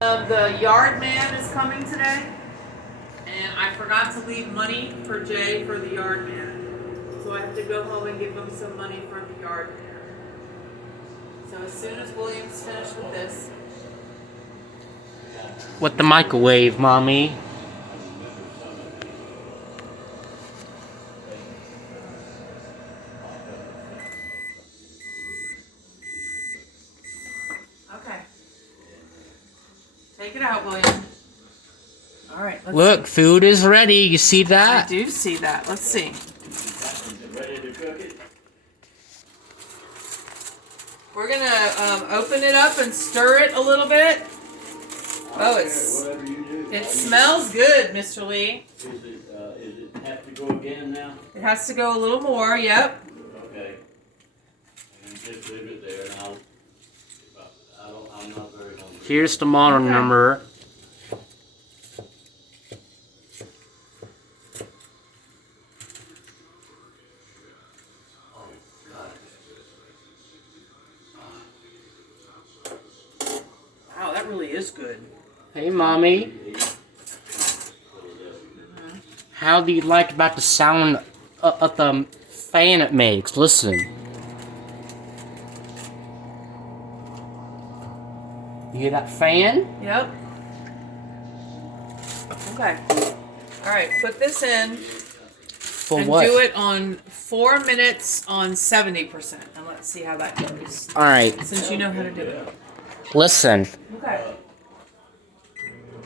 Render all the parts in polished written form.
The yard man is coming today, and I forgot to leave money for Jay for the yard man. So I have to go home and give him some money for the yard man. So as soon as William's finished with this. With the microwave, Mommy. Okay. Take it out, William. All right. Look, see. Food is ready. You see that? I do see that. Let's see. Ready to cook it? We're gonna open it up and stir it a little bit. Oh, it smells good, Mr. Lee. Is it have to go again now? It has to go a little more. Yep. Okay. And just leave it there, and I'm not very hungry. Here's the model number. Wow, that really is good. Hey, Mommy. How do you like about the sound of the fan it makes? Listen. You hear that fan? Yep. Okay. All right, put this in For and what? do it on 4 minutes on 70%, and let's see how that goes. All right. Since you know how to do it. Listen. Okay.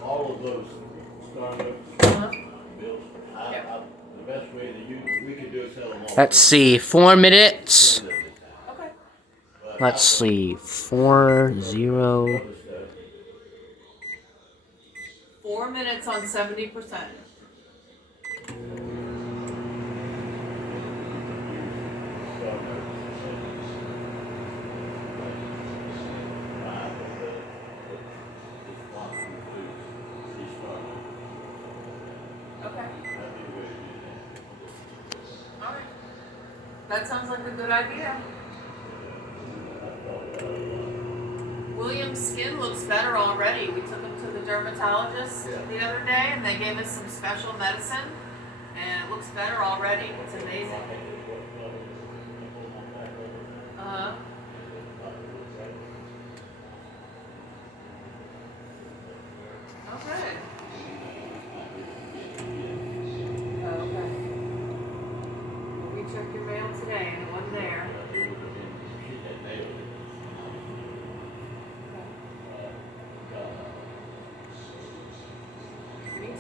All of those startup Uh-huh. bills, the best way that we could do is sell them all. Let's see. 4 minutes. Okay. Let's see. 40. 4 minutes on 70%. Okay. All right. That sounds like a good idea. William's skin looks better already. We took him to the dermatologist the other day, and they gave us some special medicine, and it looks better already. It's amazing. Uh-huh. Okay. Oh, okay. We checked your mail today, and it wasn't there. Me too.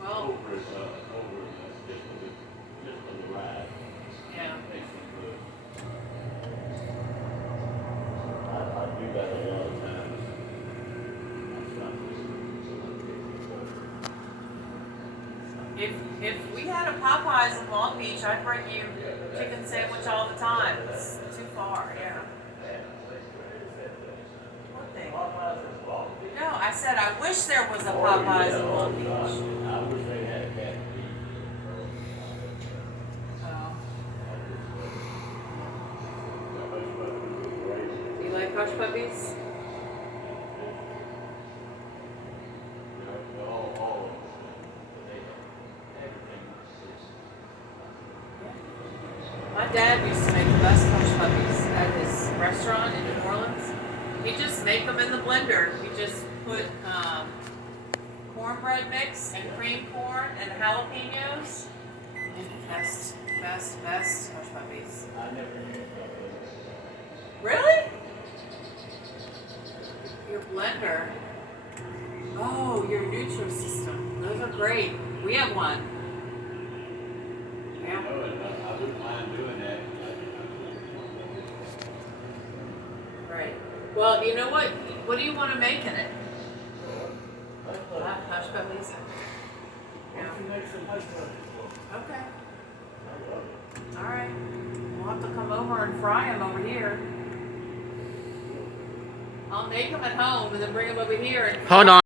Well, yeah. I do that a lot of times. If we had a Popeyes in Long Beach, I'd bring you chicken sandwich all the time. It's too far, yeah. What thing? No, I said I wish there was a Popeyes in Long Beach. I wish they had a cat. Oh. Do you like hush puppies? My dad used to make the best hush puppies at his restaurant in New Orleans. He just make them in the blender. You just put cornbread mix and cream corn and jalapenos. Best hush puppies. Really? Your blender. Oh, your Nutrisystem. Those are great. We have one. Yeah. I wouldn't mind doing that. Right. Well, you know what? What do you want to make in it? Hush puppies. Yeah. Okay. have to come over and fry them over here. I'll make them at home and then bring them over here and Hold on.